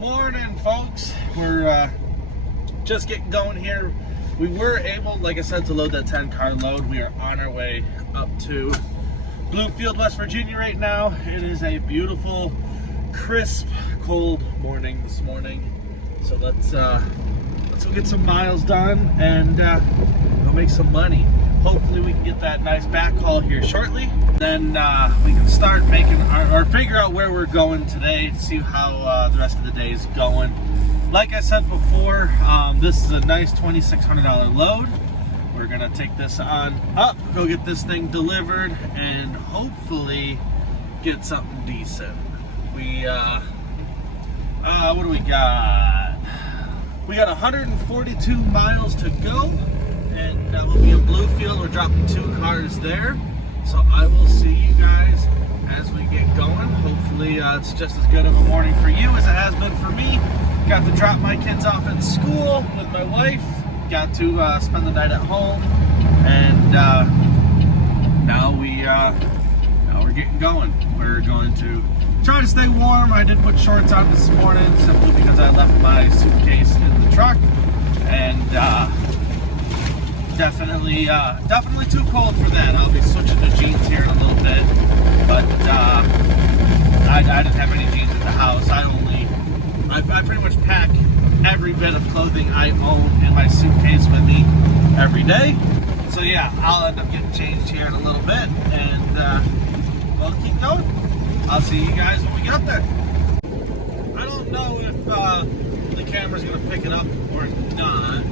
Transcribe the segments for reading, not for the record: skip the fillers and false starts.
Morning, folks. We're just getting going here. We were able, like I said, to load that 10-car load. We are on our way up to Bluefield, West Virginia right now. It is a beautiful, crisp, cold morning this morning. So let's go get some miles done and go make some money. Hopefully we can get that nice back haul here shortly. Then we can start making or figure out where we're going today to see how the rest of the day is going. Like I said before, this is a nice $2,600 load. We're gonna take this on up, go get this thing delivered, and hopefully get something decent. We what do we got? We got 142 miles to go. And we'll be in Bluefield. We're dropping 2 cars there. So I will see you guys as we get going. Hopefully it's just as good of a morning for you as it has been for me. Got to drop my kids off at school with my wife. Got to spend the night at home. And now we're getting going. We're going to try to stay warm. I did put shorts on this morning simply because I left my suitcase in the truck. And definitely too cold for that. I'll be switching to jeans here in a little bit, but I didn't have any jeans at the house. I pretty much pack every bit of clothing I own in my suitcase with me every day. So yeah, I'll end up getting changed here in a little bit, and we'll keep going. I'll see you guys when we get up there. I don't know if the camera's gonna pick it up or not.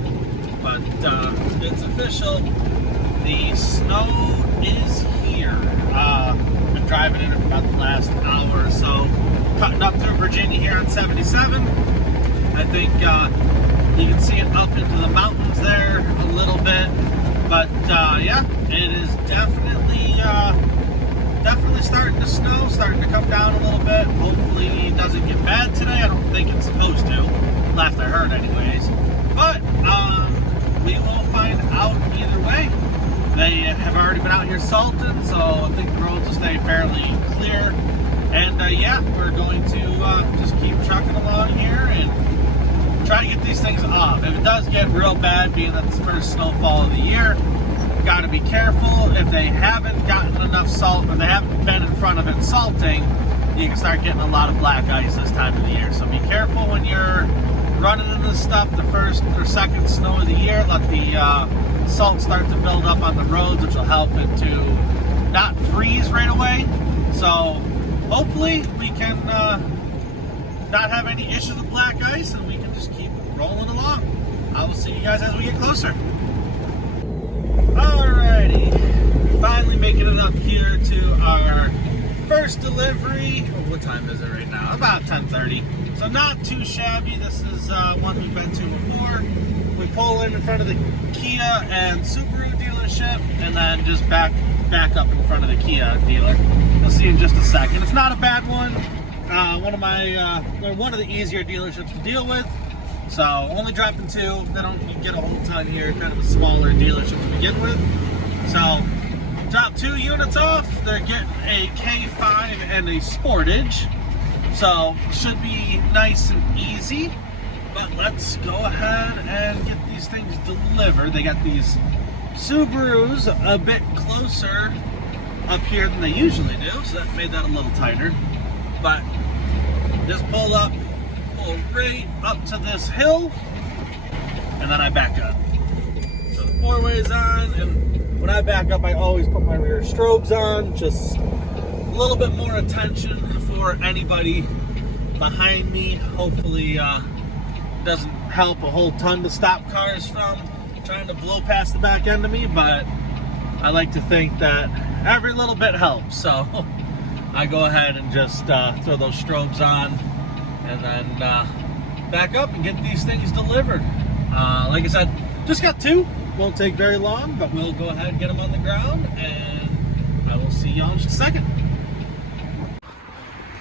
But it's official. The snow is here. Been driving in it for about the last hour or so. Cutting up through Virginia here on 77. I think you can see it up into the mountains there a little bit. But yeah, it is definitely starting to snow, starting to come down a little bit. Hopefully it doesn't get bad today. I don't think it's supposed to. Last I heard anyways. But we will find out either way. They have already been out here salting, so I think the roads will stay fairly clear. And yeah, we're going to just keep trucking along here and try to get these things off. If it does get real bad, being that it's the first snowfall of the year, got to be careful. If they haven't gotten enough salt or they haven't been in front of it salting, you can start getting a lot of black ice this time of the year. So be careful when you're running into this stuff the first or second snow of the year. Let the salt start to build up on the roads, which will help it to not freeze right away. So hopefully we can not have any issues with black ice and we can just keep rolling along. I will see you guys as we get closer. Alrighty, finally making it up here to our first delivery. What time is it right now? About 10:30. So not too shabby. This is one we've been to before. We pull in front of the Kia and Subaru dealership, and then just back up in front of the Kia dealer. You'll see in just a second. It's not a bad one. One of the easier dealerships to deal with. So only dropping 2. They don't get a whole ton here. Kind of a smaller dealership to begin with. So drop 2 units off. They're getting a K5 and a Sportage. So should be nice and easy, but let's go ahead and get these things delivered. They got these Subarus a bit closer up here than they usually do, so that made that a little tighter. But just pull right up to this hill, and then I back up. So the 4-way's on, and when I back up, I always put my rear strobes on, just a little bit more attention for anybody behind me. Hopefully doesn't help a whole ton to stop cars from trying to blow past the back end of me, but I like to think that every little bit helps. So I go ahead and just throw those strobes on and then back up and get these things delivered. Like I said, just got 2. Won't take very long, but we'll go ahead and get them on the ground, and I will see y'all in just a second.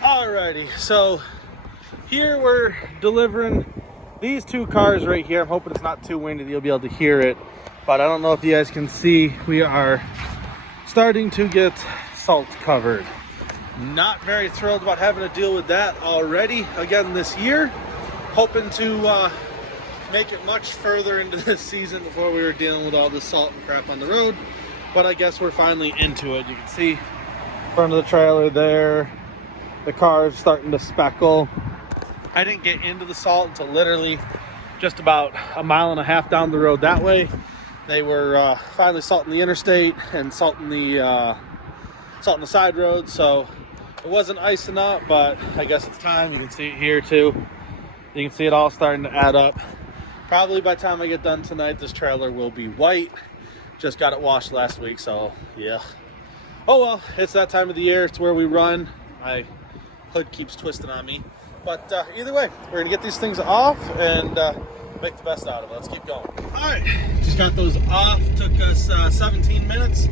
Alrighty, so here we're delivering these 2 cars right here. I'm hoping it's not too windy that you'll be able to hear it, but I don't know if you guys can see, we are starting to get salt covered. Not very thrilled about having to deal with that already again this year. hoping to make it much further into this season before we were dealing with all this salt and crap on the road. But I guess we're finally into it. You can see front of the trailer there, the car's starting to speckle. I didn't get into the salt until literally just about a mile and a half down the road that way. They were finally salting the interstate and salting the side roads, so it wasn't icing up, but I guess it's time. You can see it here too. You can see it all starting to add up. Probably by the time I get done tonight, this trailer will be white. Just got it washed last week, so yeah. Oh well, it's that time of the year. It's where we run. My hood keeps twisting on me. But either way, we're gonna get these things off and make the best out of it. Let's keep going. All right, just got those off. Took us 17 minutes.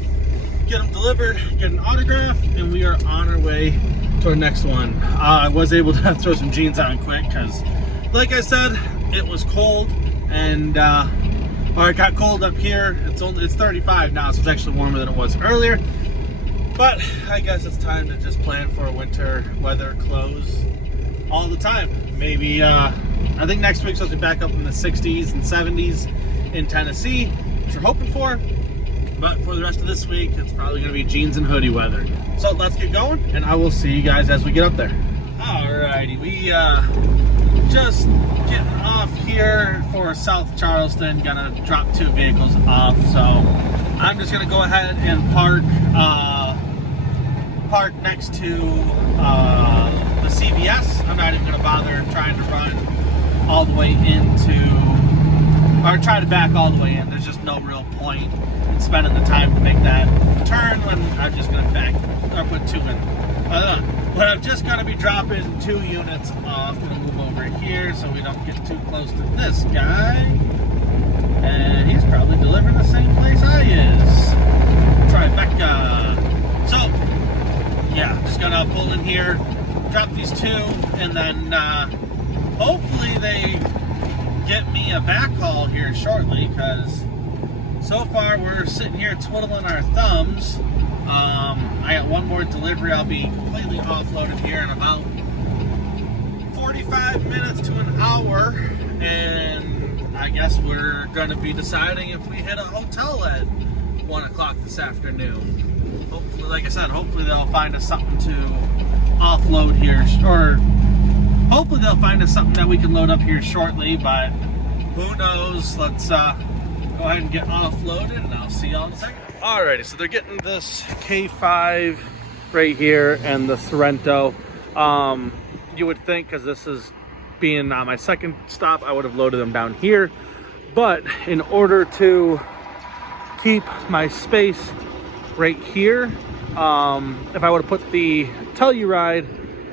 Get them delivered, get an autograph, and we are on our way to our next one. I was able to throw some jeans on quick because, like I said, it was cold, and or it got cold up here. It's 35 now, so it's actually warmer than it was earlier. But I guess it's time to just plan for winter weather clothes all the time. Maybe I think next week's supposed to be back up in the 60s and 70s in Tennessee, which we're hoping for. But for the rest of this week, it's probably going to be jeans and hoodie weather. So let's get going, and I will see you guys as we get up there. Alrighty, we just getting off here for South Charleston. Gonna drop 2 vehicles off, so I'm just gonna go ahead and park next to the CVS. I'm not even gonna bother trying to run all the way into, or try to back all the way in. There's just no real point in spending the time to make that turn when I'm just gonna back or put 2 in. But I'm just gonna be dropping 2 units off. Gonna move over here so we don't get too close to this guy. And he's probably delivering the same place I is. Trifecta. So, yeah, just gonna pull in here, drop these 2, and then hopefully they get me a backhaul here shortly, because so far we're sitting here twiddling our thumbs. I got 1 more delivery. I'll be completely offloaded here in about 45 minutes to an hour, and I guess we're going to be deciding if we hit a hotel at 1 o'clock this afternoon. Hopefully, like I said, hopefully they'll find us something to offload here, or hopefully they'll find us something that we can load up here shortly, but who knows. Let's go ahead and get offloaded, and I'll see y'all in a second. Alrighty, so they're getting this K5 right here and the Sorrento. You would think, because this is being on my second stop, I would have loaded them down here. But in order to keep my space right here, if I would have put the Telluride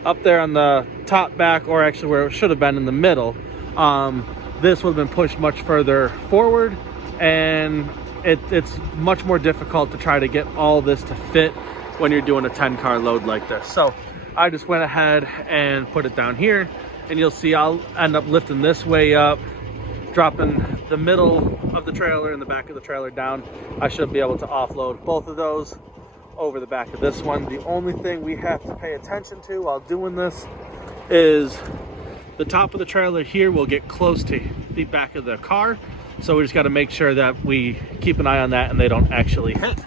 up there on the top back, or actually where it should have been in the middle, this would have been pushed much further forward, and it's much more difficult to try to get all this to fit when you're doing a 10-car load like this. So I just went ahead and put it down here, and you'll see I'll end up lifting this way up, dropping the middle of the trailer and the back of the trailer down. I should be able to offload both of those over the back of this one. The only thing we have to pay attention to while doing this is the top of the trailer here will get close to the back of the car. So we just got to make sure that we keep an eye on that and they don't actually hit.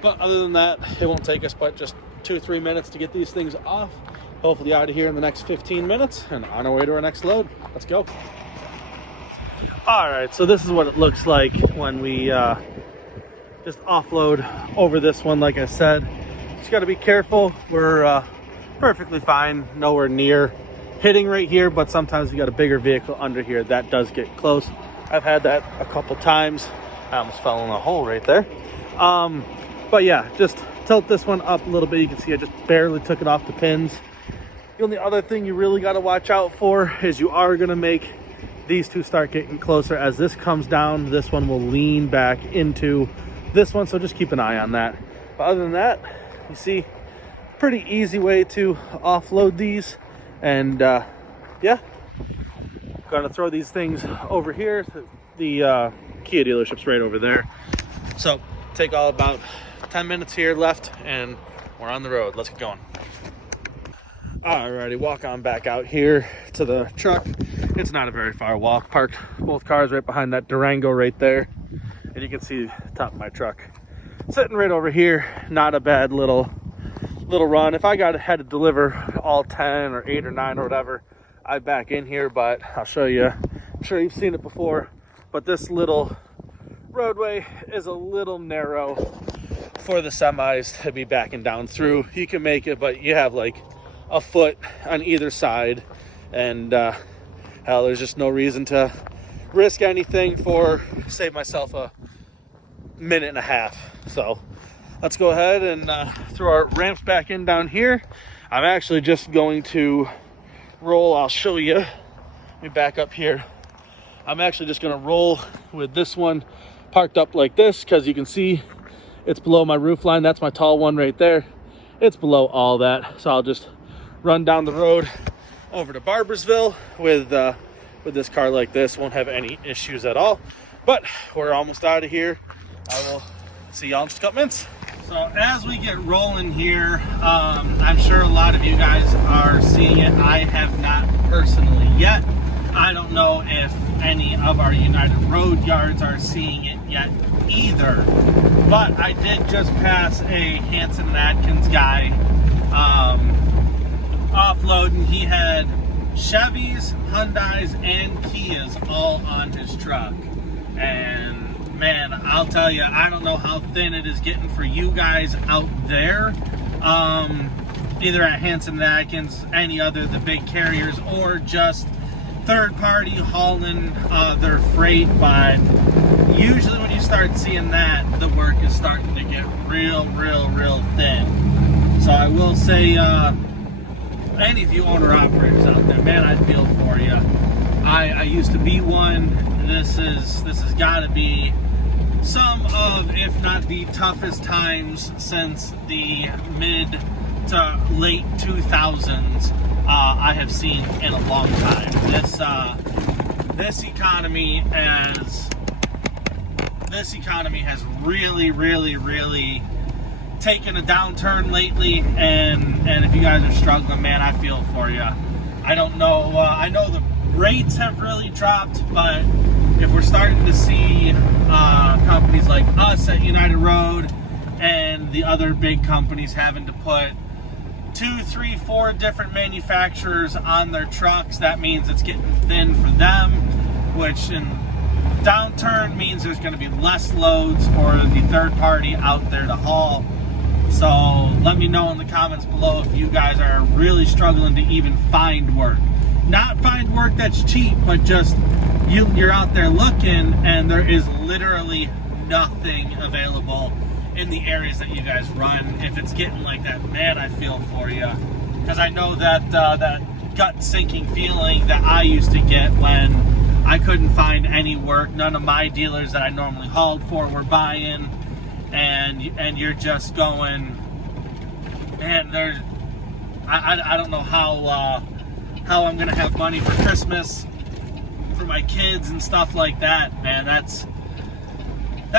But other than that, it won't take us but just 2-3 minutes to get these things off. Hopefully out of here in the next 15 minutes and on our way to our next load. Let's go. All right, so this is what it looks like when we just offload over this one. Like I said, just got to be careful. We're perfectly fine, nowhere near hitting right here, but sometimes you got a bigger vehicle under here that does get close. I've had that a couple times. I almost fell in a hole right there. But yeah, just tilt this one up a little bit. You can see I just barely took it off the pins. The only other thing you really got to watch out for is you are going to make these 2 start getting closer. As this comes down, this one will lean back into this one, so just keep an eye on that. But other than that, you see, pretty easy way to offload these. And yeah, gonna throw these things over here. The Kia dealership's right over there, so take all about 10 minutes here left and we're on the road. Let's get going. Alrighty, walk on back out here to the truck. It's not a very far walk. Parked both cars right behind that Durango right there. And you can see the top of my truck sitting right over here. Not a bad little run. If I had to deliver all 10 or 8 or 9 or whatever, I'd back in here, but I'll show you. I'm sure you've seen it before, but this little roadway is a little narrow for the semis to be backing down through. You can make it, but you have like a foot on either side, and hell, there's just no reason to risk anything for save myself a minute and a half. So let's go ahead and throw our ramps back in down here. I'm actually just going to roll. I'll show you. Let me back up here. I'm actually just going to roll with this one parked up like this, because you can see it's below my roof line. That's my tall one right there. It's below all that. So I'll just run down the road over to Barbersville with this car like this. Won't have any issues at all. But we're almost out of here. I will see y'all in just a couple minutes. So as we get rolling here, I'm sure a lot of you guys are seeing it. I have not personally yet. I don't know if any of our United Road yards are seeing it yet either. But I did just pass a Hanson and Atkins guy offloading. He had Chevys, Hyundais, and Kias all on his truck. And man, I'll tell you, I don't know how thin it is getting for you guys out there. Either at Hanson and Atkins, any other the big carriers, or just third party hauling their freight. But usually when you start seeing that, the work is starting to get real thin. So I will say, any of you owner operators out there, man, I feel for you. I used to be one. This has got to be some of, if not the toughest times since the mid to late 2000s I have seen in a long time. This economy has really taken a downturn lately, and if you guys are struggling, man, I feel for you. I don't know. I know the rates have really dropped, but if we're starting to see companies like us at United Road and the other big companies having to put 2, 3, 4 different manufacturers on their trucks, that means it's getting thin for them, which in downturn means there's going to be less loads for the third party out there to haul. So let me know in the comments below if you guys are really struggling to even find work. Not find work that's cheap, but just you're out there looking and there is literally nothing available in the areas that you guys run. If it's getting like that, man, I feel for you, because I know that that gut sinking feeling that I used to get when I couldn't find any work. None of my dealers that I normally hauled for were buying, and you're just going, man, I don't know how I'm gonna have money for Christmas for my kids and stuff like that. Man, that's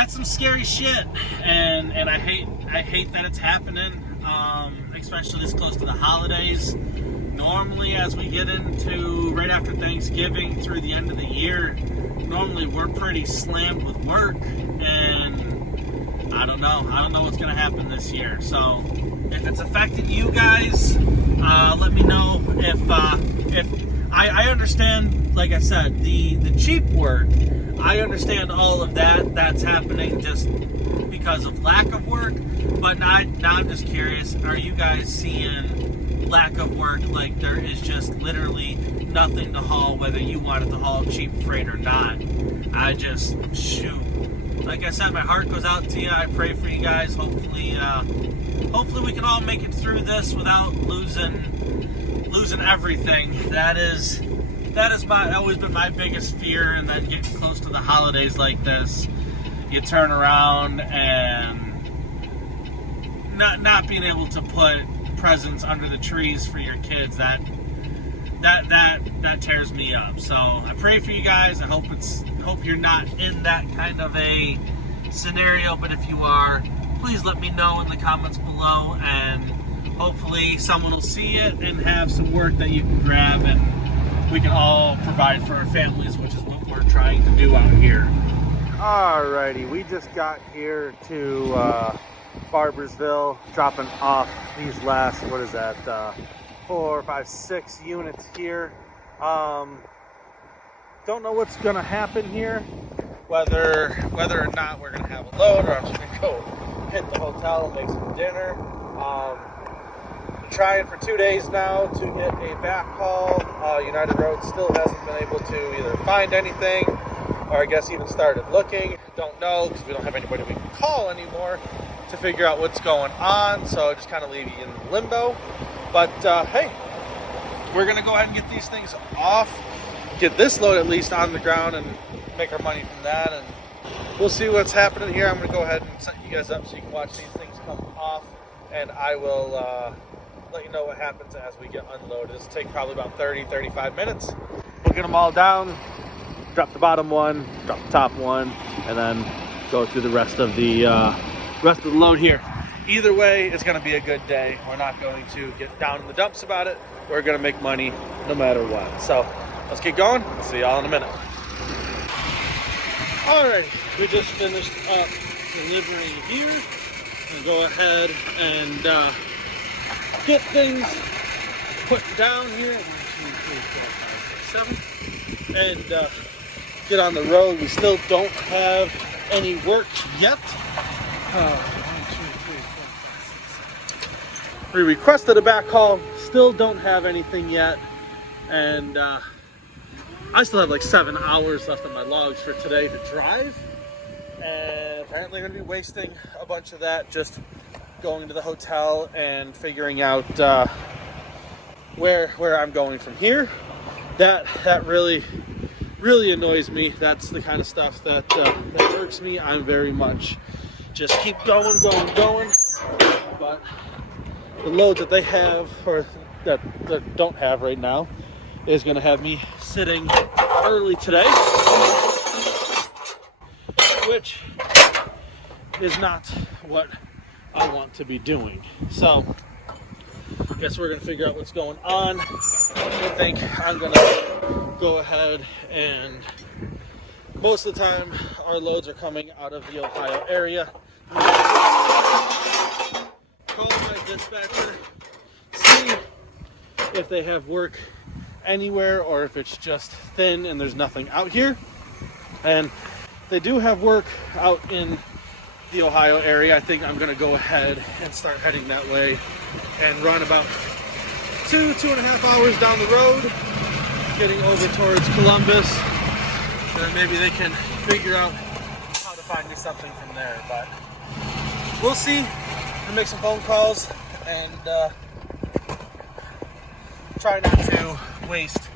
some scary shit, and I hate that it's happening, especially this close to the holidays. Normally, as we get into right after Thanksgiving through the end of the year, normally we're pretty slammed with work, and I don't know what's gonna happen this year. So if it's affecting you guys, let me know. If I understand, like I said, the cheap work, I understand all of that. That's happening just because of lack of work. But now I'm just curious, are you guys seeing lack of work? Like there is just literally nothing to haul, whether you wanted to haul cheap freight or not. Like I said, my heart goes out to you. I pray for you guys. Hopefully we can all make it through this without losing everything. That is always been my biggest fear. And then getting close to the holidays like this, you turn around and not being able to put presents under the trees for your kids. That tears me up. So I pray for you guys. I hope you're not in that kind of a scenario, but if you are, please let me know in the comments below, and hopefully someone will see it and have some work that you can grab and we can all provide for our families, which is what we're trying to do out here. Alrighty, we just got here to Barbersville, dropping off these last, what is that, 4, 5, 6 units here. Don't know what's gonna happen here, whether or not we're gonna have a load or I'm just gonna go hit the hotel and make some dinner. Been trying for 2 days now to get a backhaul. United Roads still hasn't been able to either find anything or I guess even started looking. Don't know because we don't have anybody we can call anymore to figure out what's going on. So just kind of leave you in limbo. But hey, we're gonna go ahead and get these things off, get this load at least on the ground and make our money from that, and we'll see what's happening here. I'm gonna go ahead and set you guys up so you can watch these things come off, and I will let you know what happens as we get unloaded. This will take probably about 30-35 minutes. We'll get them all down, drop the bottom one, drop the top one, and then go through the rest of the load here. Either way, it's going to be a good day. We're not going to get down in the dumps about it. We're going to make money no matter what. So let's get going. See y'all in a minute. All right, we just finished up delivering here. We'll go ahead and get things put down here. 1, 2, 3, 4, 5, 6, 7. And get on the road. We still don't have any work yet. 1, 2, 3, 4, 5, 6, 7. We requested a backhaul, still don't have anything yet, and I still have like 7 hours left on my logs for today to drive, and apparently I'm going to be wasting a bunch of that just going to the hotel and figuring out where I'm going from here. That really annoys me. That's the kind of stuff that irks me. I'm very much just keep going. But the load that they have, or that don't have right now, is going to have me sitting early today, which is not what I want to be doing. So I guess we're going to figure out what's going on. I think I'm going to go ahead and most of the time our loads are coming out of the Ohio area. Call my dispatcher, see if they have work anywhere or if it's just thin and there's nothing out here. And if they do have work out in the Ohio area, I think I'm going to go ahead and start heading that way and run about 2.5 hours down the road, getting over towards Columbus, and then maybe they can figure out how to find me something from there. But we'll see. I'm gonna make some phone calls and try not to waste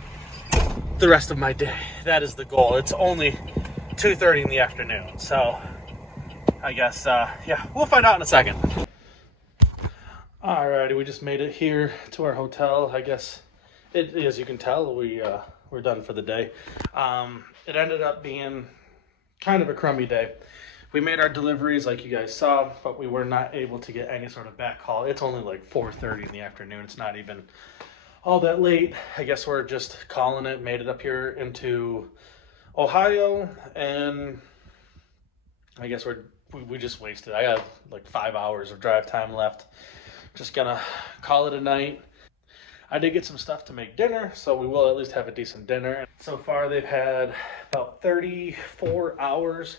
the rest of my day. That is the goal. It's only 2:30 in the afternoon, so I guess yeah, we'll find out in a second. Alrighty, we just made it here to our hotel. I guess as you can tell, we're done for the day. It ended up being kind of a crummy day. We made our deliveries like you guys saw, but we were not able to get any sort of backhaul. It's only like 4:30 in the afternoon. It's not even all that late. I guess we're just calling it, made it up here into Ohio, and I guess we just wasted. I got like 5 hours of drive time left. Just gonna call it a night. I did get some stuff to make dinner, so we will at least have a decent dinner. So far they've had about 34 hours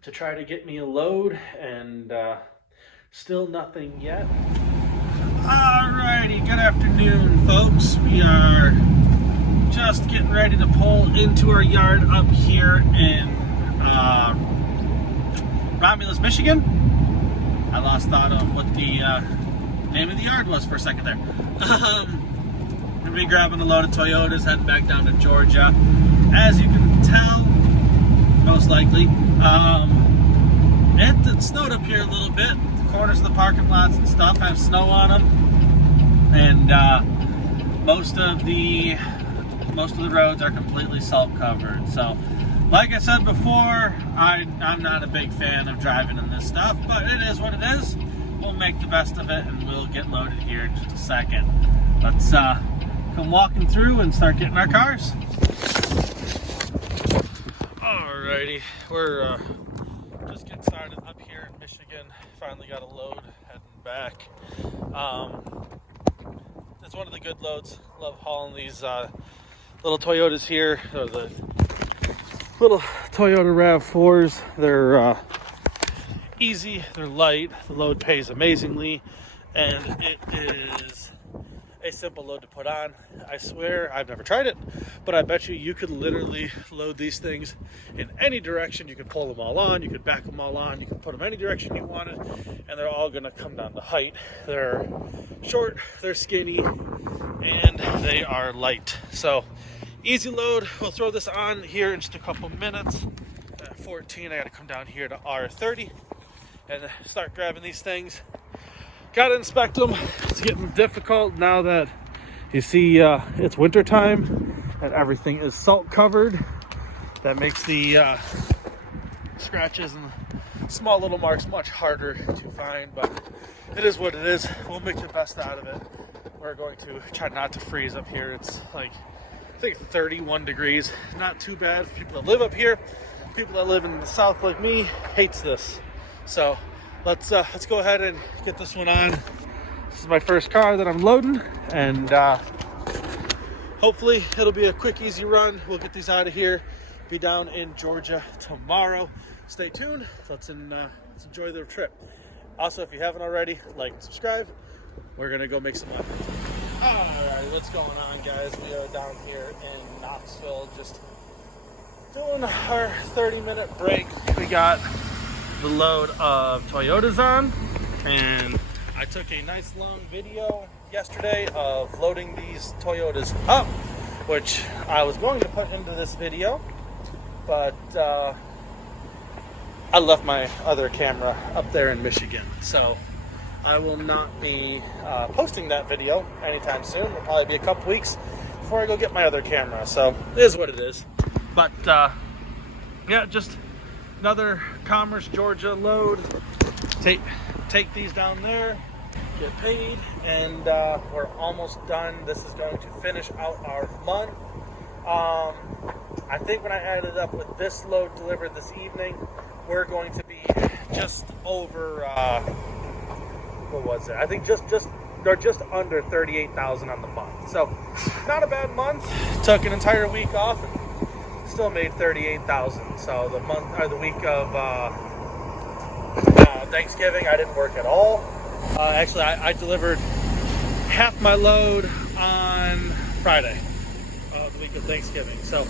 to try to get me a load, and still nothing yet. Alrighty, good afternoon folks. We are just getting ready to pull into our yard up here in Romulus, Michigan. I lost thought of what the name of the yard was for a second there. We'll be grabbing a load of Toyotas, heading back down to Georgia. As you can tell, most likely, it snowed up here a little bit. The corners of the parking lots and stuff have snow on them, and most of the roads are completely salt covered. So, like I said before, I'm not a big fan of driving in this stuff, but it is what it is. we'll make the best of it and we'll get loaded here in just a second. Let's come walking through and start getting our cars. Alrighty, we're just getting started up here in Michigan. Finally got a load heading back. It's one of the good loads. Love hauling these little Toyotas here, or the little Toyota RAV4s. They're easy, they're light, the load pays amazingly, and it is a simple load to put on. I swear, I've never tried it, but I bet you could literally load these things in any direction. You could pull them all on, you could back them all on, you could put them any direction you wanted, and they're all gonna come down to height. They're short, they're skinny, and they are light. So easy load. We'll throw this on here in just a couple minutes. At 14, I gotta come down here to R30 and start grabbing these things. Gotta inspect them. It's getting difficult now that you see it's winter time and everything is salt covered. That makes the scratches and small little marks much harder to find, but it is what it is. We'll make the best out of it. We're going to try not to freeze up here. It's like, I think 31 degrees. Not too bad for people that live up here. People that live in the south like me hates this. So let's go ahead and get this one on. This is my first car that I'm loading, and hopefully it'll be a quick, easy run. We'll get these out of here. Be down in Georgia tomorrow. Stay tuned. Let's enjoy the trip. Also, if you haven't already, like and subscribe. We're gonna go make some money. Alright, what's going on, guys? We are down here in Knoxville, just doing our 30-minute break. We got the load of Toyotas on, and I took a nice long video yesterday of loading these Toyotas up, which I was going to put into this video, but I left my other camera up there in Michigan, so I will not be posting that video anytime soon. It'll probably be a couple weeks before I go get my other camera, so it is what it is. But yeah, just another Commerce, Georgia load. Take these down there, get paid, and we're almost done. This is going to finish out our month. I think when I added up with this load delivered this evening, we're going to be just over, what was it? I think just under 38,000 on the month. So not a bad month. Took an entire week off and still made 38,000. So the month, or the week of Thanksgiving, I didn't work at all. Actually, I delivered half my load on Friday, the week of Thanksgiving. So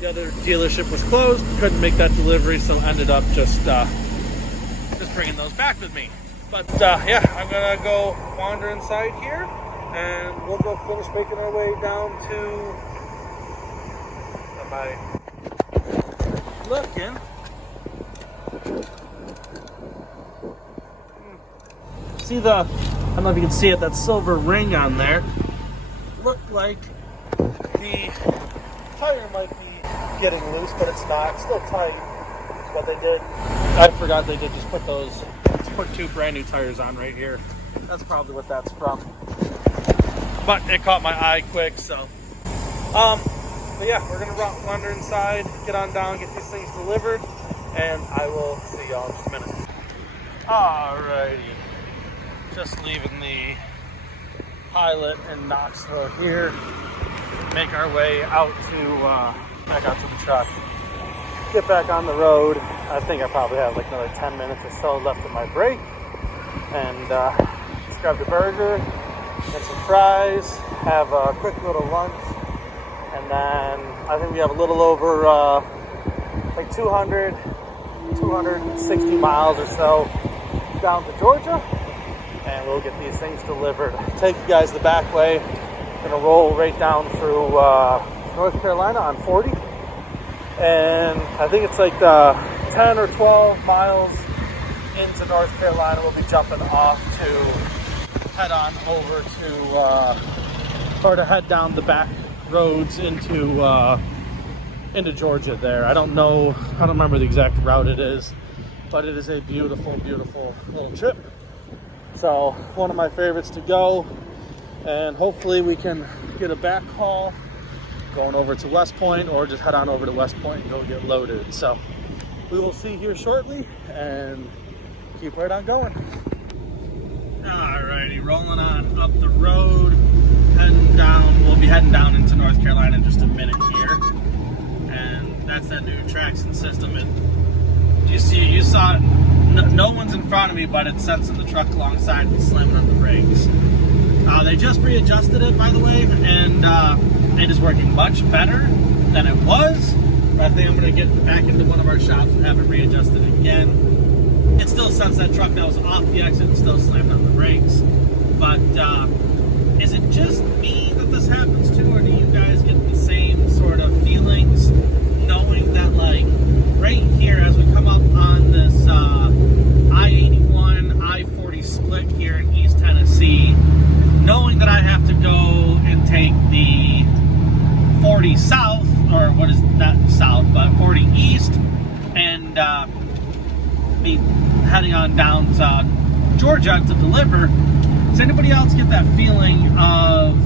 the other dealership was closed, couldn't make that delivery, so ended up just bringing those back with me. But yeah, I'm gonna go wander inside here, and we'll go finish making our way down to. Am I looking? See the? I don't know if you can see it. That silver ring on there. Looked like the tire might be getting loose, but it's not. It's still tight. That's what they did. I forgot they did just put two brand new tires on right here. That's probably what that's from. But it caught my eye quick, so. But yeah, we're gonna wander inside, get on down, get these things delivered, and I will see y'all in just a minute. Alrighty. Just leaving the pilot in Knoxville here. Make our way out to back out to the truck. Get back on the road. I think I probably have like another 10 minutes or so left in my break. And just grab the burger and some fries, have a quick little lunch, and then I think we have a little over like 260 miles or so down to Georgia, and we'll get these things delivered. Take you guys the back way. Gonna roll right down through North Carolina on 40. And I think it's like 10 or 12 miles into North Carolina. We'll be jumping off to head on over to, or to head down the back roads into Georgia there. I don't remember the exact route it is, but it is a beautiful, beautiful little trip. So one of my favorites to go, and hopefully we can get a back haul going over to West Point, or just head on over to West Point and go get loaded. So we will see here shortly and keep right on going. Alrighty, rolling on up the road, heading down. We'll be heading down into North Carolina in just a minute here. And that's that new traction system. And you saw it. No one's in front of me, but it's sensing the truck alongside and slamming on the brakes. They just readjusted it, by the way, and it is working much better than it was. But I think I'm going to get back into one of our shops and have it readjusted again. It still sensed that truck that was off the exit and still slammed on the brakes. But is it just me that this happens to, or do you guys get the same sort of feelings knowing that, like, right here as we come up on this I-81, I-40 split here in East Tennessee, knowing that I have to go and take the 40 south, or what is not south, but 40 east, and be heading on down to Georgia to deliver. Does anybody else get that feeling of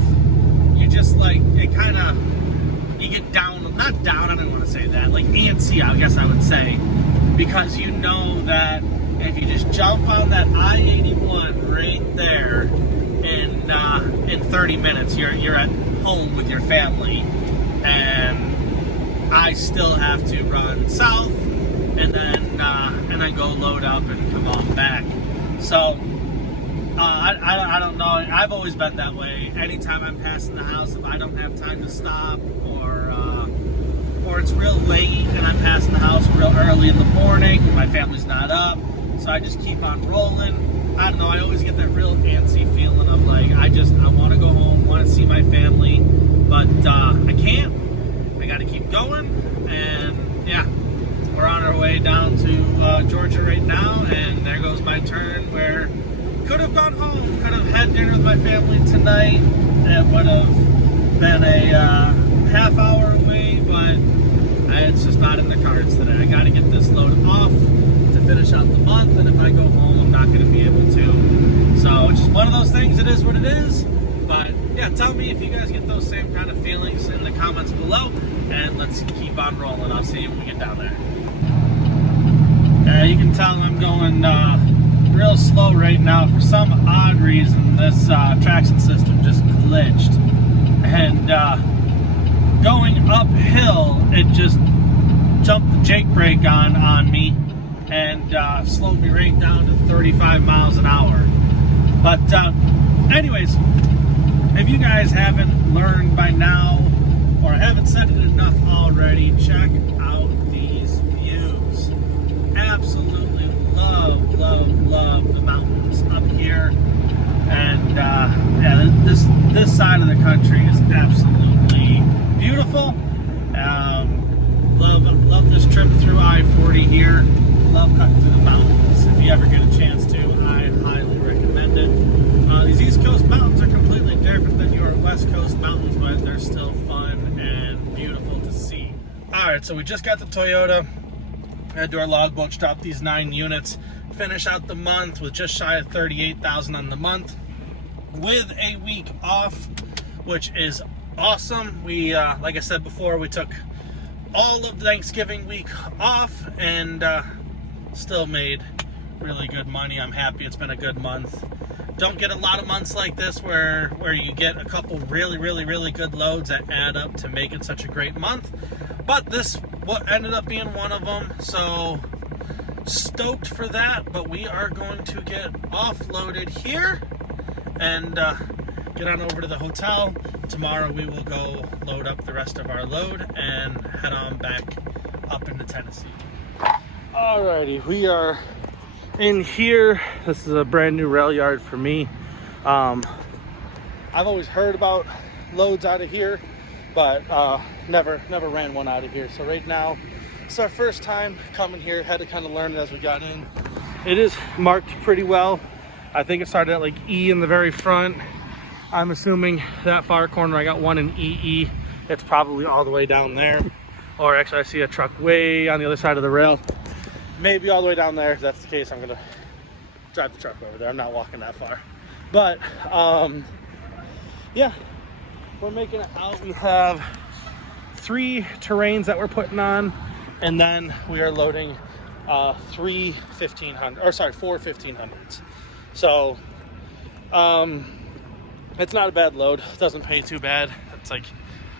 you just like, it kind of, you get down, not down, I don't want to say that, like antsy, I guess I would say, because you know that if you just jump on that I-81 right there, in 30 minutes you're at home with your family, and I still have to run south and then go load up and come on back. So I don't know, I've always been that way. Anytime I'm passing the house, if I don't have time to stop, or it's real late and I'm passing the house real early in the morning, my family's not up, so I just keep on rolling. I don't know, I always get that real antsy feeling of like, I want to go home, want to see my family, but I can't. I got to keep going, and yeah, we're on our way down to Georgia right now, and there goes my turn where could have gone home, could have had dinner with my family tonight. It would have been a half hour away, but it's just not in the cards today. I got to get this load off to finish out the month, and if I go home, I'm not going to be able to. So it's just one of those things. It is what it is. But yeah, tell me if you guys get those same kind of feelings in the comments below, and let's keep on rolling. I'll see you when we get down there. You can tell I'm going real slow right now. For some odd reason, this traction system just glitched, and going uphill, it just jumped the Jake brake on me and slowed me right down to 35 miles an hour. But anyways, if you guys haven't learned by now, or haven't said it enough already, check out these views. Absolutely love the mountains up here, and yeah, this side of the country is absolutely beautiful. Love this trip through I-40 here. Love cutting through the mountains. If you ever get a chance to, I highly recommend it. These East Coast mountains are completely different than your West Coast mountains, but they're still fun and beautiful to see. Alright, so we just got the Toyota. Head to our logbooks, drop these 9 units, finish out the month with just shy of $38,000 on the month, with a week off, which is awesome. We, like I said before, we took all of Thanksgiving week off, and still made really good money. I'm happy. It's been a good month. Don't get a lot of months like this where you get a couple really good loads that add up to make it such a great month, but this what ended up being one of them. So stoked for that. But we are going to get offloaded here and get on over to the hotel. Tomorrow we will go load up the rest of our load and head on back up into Tennessee. Alrighty, we are in here. This is a brand new rail yard for me. I've always heard about loads out of here, but never ran one out of here. So right now it's our first time coming here. Had to kind of learn it as we got in. It is marked pretty well. I think it started at like E in the very front. I'm assuming that far corner I got one in EE. It's probably all the way down there, or actually I see a truck way on the other side of the rail, maybe all the way down there. If that's the case, I'm gonna drive the truck over there. I'm not walking that far. But, yeah, we're making it out. We have 3 terrains that we're putting on, and then we are loading 4 1500s. So, it's not a bad load. It doesn't pay too bad. It's like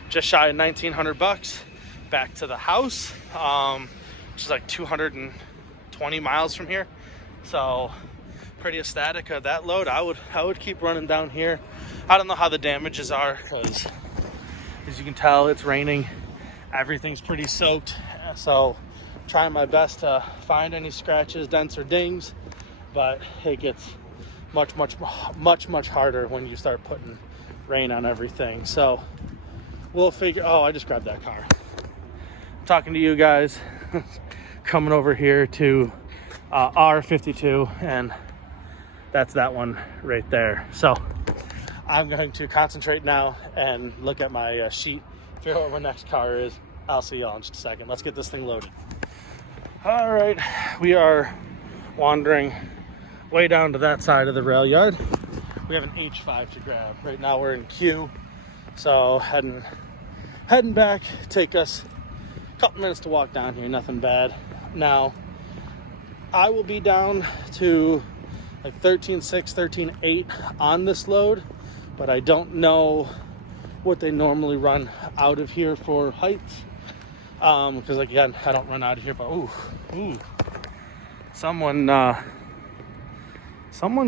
just shy of $1,900 back to the house, which is like 220 miles from here. So pretty ecstatic of that load. I would keep running down here. I don't know how the damages are, because as you can tell, it's raining. Everything's pretty soaked. So trying my best to find any scratches, dents, or dings, but it gets much harder when you start putting rain on everything. So we'll figure. Oh, I just grabbed that car. I'm talking to you guys. Coming over here to R52, and that's that one right there. So I'm going to concentrate now and look at my sheet, figure out what my next car is. I'll see y'all in just a second. Let's get this thing loaded. All right, we are wandering way down to that side of the rail yard. We have an H5 to grab. Right now we're in Q, so heading back. Take us a couple minutes to walk down here, nothing bad. Now, I will be down to like 13.6, 13.8 on this load, but I don't know what they normally run out of here for heights. Because again, I don't run out of here, but ooh, someone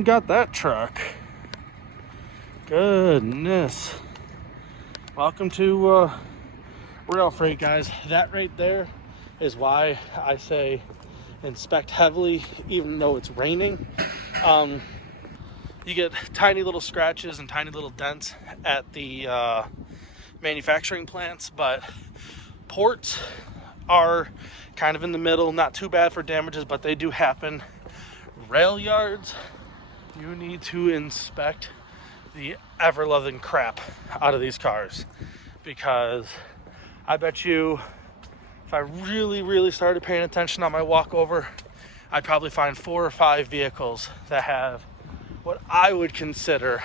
got that truck. Goodness. Welcome to Rail Freight, guys. That right there is why I say inspect heavily, even though it's raining. You get tiny little scratches and tiny little dents at the manufacturing plants, but ports are kind of in the middle. Not too bad for damages, but they do happen. Rail yards, you need to inspect the ever-loving crap out of these cars, because I bet you if I really started paying attention on my walk over, I'd probably find 4 or 5 vehicles that have what I would consider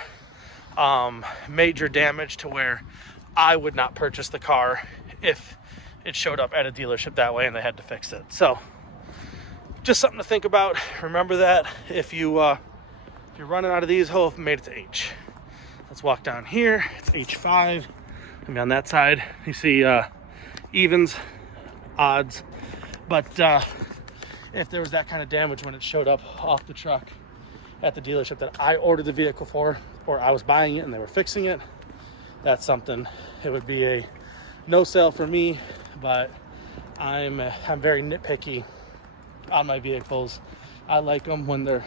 major damage, to where I would not purchase the car if it showed up at a dealership that way and they had to fix it. So just something to think about. Remember that if you're running out of these, oh, made it to H. Let's walk down here. It's H5. And on that side, you see evens, odds. But if there was that kind of damage when it showed up off the truck at the dealership that I ordered the vehicle for, or I was buying it and they were fixing it, that's something. It would be a no sale for me, but I'm very nitpicky on my vehicles. I like them when they're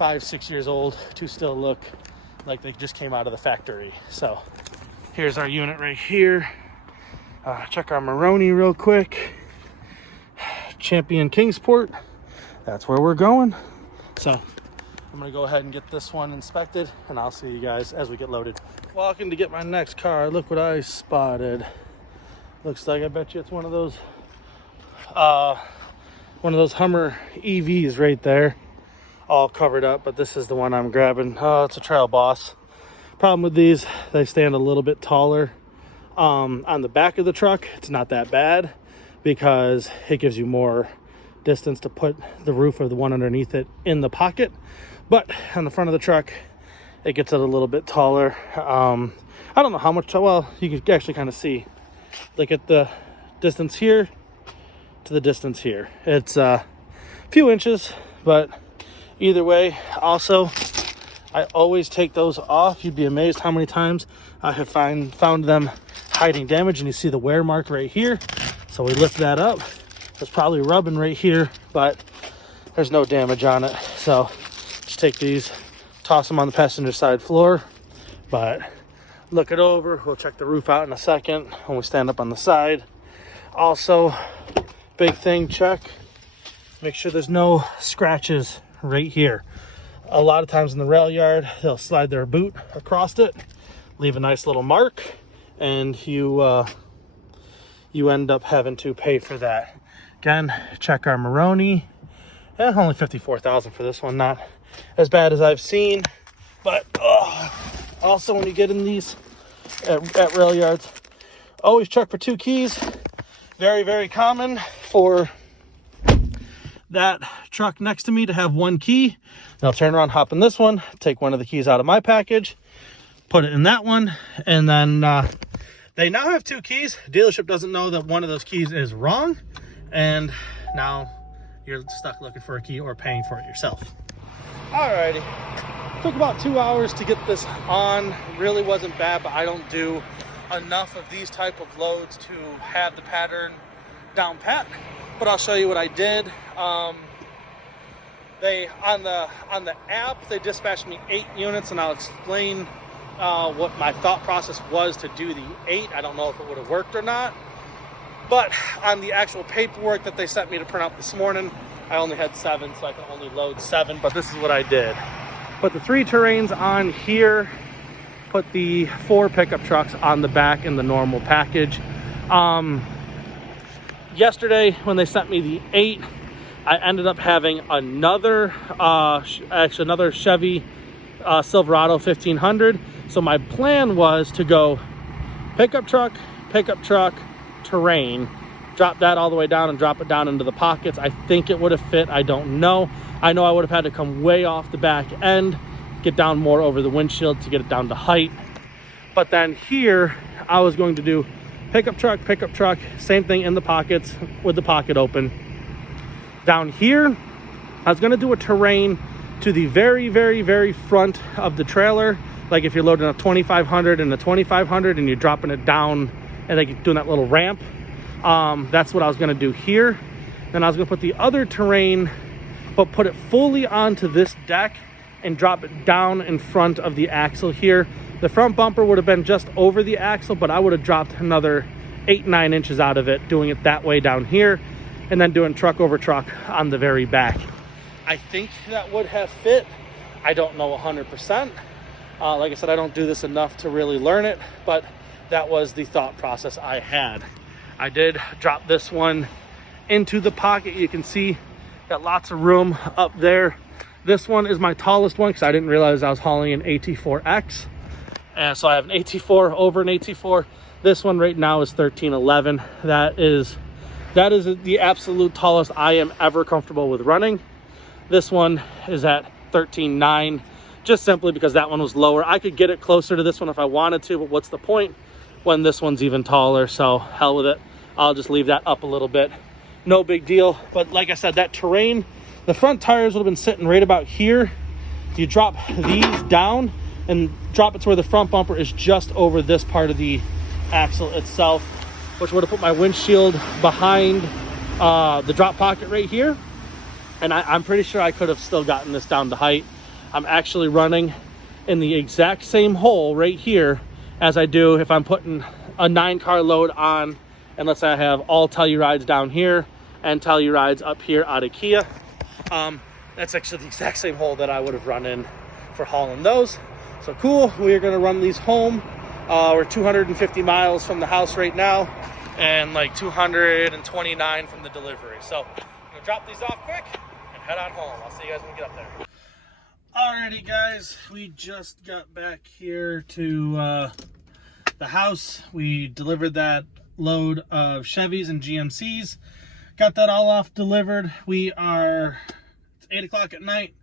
5-6 years old to still look like they just came out of the factory. So here's our unit right here. Check our Maroni real quick. Champion Kingsport, that's where we're going. So I'm gonna go ahead and get this one inspected, and I'll see you guys as we get loaded. Walking to get my next car. Look what I spotted. Looks like, I bet you it's one of those Hummer EVs right there, all covered up, but this is the one I'm grabbing. Oh, it's a Trail Boss. Problem with these, they stand a little bit taller. On the back of the truck, it's not that bad, because it gives you more distance to put the roof of the one underneath it in the pocket. But on the front of the truck, it gets it a little bit taller. I don't know how much, well, you can actually kind of see. Look at the distance here to the distance here. It's a few inches, but either way. Also, I always take those off. You'd be amazed how many times I have found them hiding damage, and you see the wear mark right here. So we lift that up. It's probably rubbing right here, but there's no damage on it. So just take these, toss them on the passenger side floor, but look it over. We'll check the roof out in a second when we stand up on the side. Also, big thing, check, make sure there's no scratches right here. A lot of times in the rail yard, they'll slide their boot across it, leave a nice little mark, and you end up having to pay for that. Again, check our Maroni, Yeah, only 54,000 for this one. Not as bad as I've seen, but also when you get in these at rail yards, always check for 2 keys. Very, very common for that truck next to me to have 1 key. Now turn around, hop in this one, take one of the keys out of my package, put it in that one, and then they now have 2 keys. Dealership doesn't know that one of those keys is wrong, and now you're stuck looking for a key or paying for it yourself. Alrighty, took about 2 hours to get this on. Really wasn't bad, but I don't do enough of these type of loads to have the pattern down pat. But I'll show you what I did. They on the app they dispatched me 8 units, and I'll explain what my thought process was to do the 8. I don't know if it would have worked or not, but on the actual paperwork that they sent me to print out this morning, I only had 7, so I can only load 7. But this is what I did: put the 3 terrains on here, put the 4 pickup trucks on the back in the normal package. Yesterday when they sent me the 8, I ended up having another another Chevy Silverado 1500. So my plan was to go pickup truck, terrain, drop that all the way down and drop it down into the pockets. I think it would have fit. I don't know. I know I would have had to come way off the back end, get down more over the windshield to get it down to height. But then here I was going to do pickup truck, same thing in the pockets with the pocket open. Down here, I was gonna do a terrain to the very, very, very front of the trailer. Like if you're loading a 2500 and a 2500 and you're dropping it down and like doing that little ramp, that's what I was gonna do here. Then I was gonna put the other terrain, but put it fully onto this deck and drop it down in front of the axle here. The front bumper would have been just over the axle, but I would have dropped another 8-9 inches out of it, doing it that way down here, and then doing truck over truck on the very back. I think that would have fit. I don't know 100%. Like I said, I don't do this enough to really learn it, but that was the thought process I had. I did drop this one into the pocket. You can see got lots of room up there. This one is my tallest one because I didn't realize I was hauling an AT4X. And so I have an AT4 over an AT4. This one right now is 1311. That is the absolute tallest I am ever comfortable with running. This one is at 13.9, just simply because that one was lower. I could get it closer to this one if I wanted to, but what's the point when this one's even taller? So hell with it. I'll just leave that up a little bit. No big deal. But like I said, that terrain, the front tires would have been sitting right about here. You drop these down and drop it to where the front bumper is just over this part of the axle itself, which would have put my windshield behind the drop pocket right here. And I'm pretty sure I could have still gotten this down to height. I'm actually running in the exact same hole right here as I do if I'm putting a 9-car load on, and let's say I have all Tellurides down here and Tellurides up here out of Kia. That's actually the exact same hole that I would have run in for hauling those. So cool, we are gonna run these home. We're 250 miles from the house right now and like 229 from the delivery. So I'm gonna drop these off quick and head on home. I'll see you guys when we get up there. Alrighty guys, we just got back here to the house. We delivered that load of Chevys and GMCs. Got that all off delivered. It's 8 o'clock at night.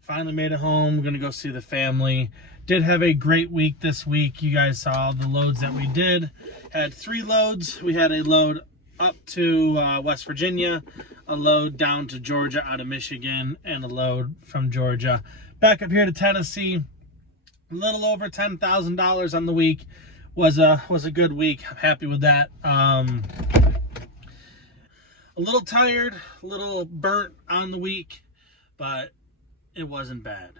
Finally made it home. We're gonna go see the family. Did have a great week this week. You guys saw the loads that we did. Had 3 loads. We had a load up to West Virginia, a load down to Georgia out of Michigan, and a load from Georgia back up here to Tennessee. A little over $10,000 on the week. Was a good week. I'm happy with that. A little tired, a little burnt on the week, but it wasn't bad.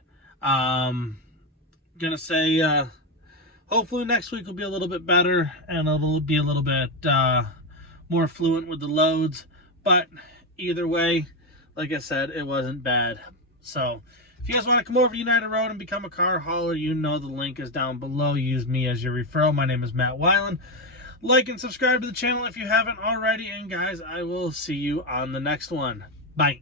Gonna say hopefully next week will be a little bit better and it'll be a little bit more fluent with the loads, but either way, like I said, it wasn't bad. So if you guys want to come over to United Road and become a car hauler, you know the link is down below. Use me as your referral. My name is Matt Wihlen. Like and subscribe to the channel if you haven't already, and guys, I will see you on the next one. Bye.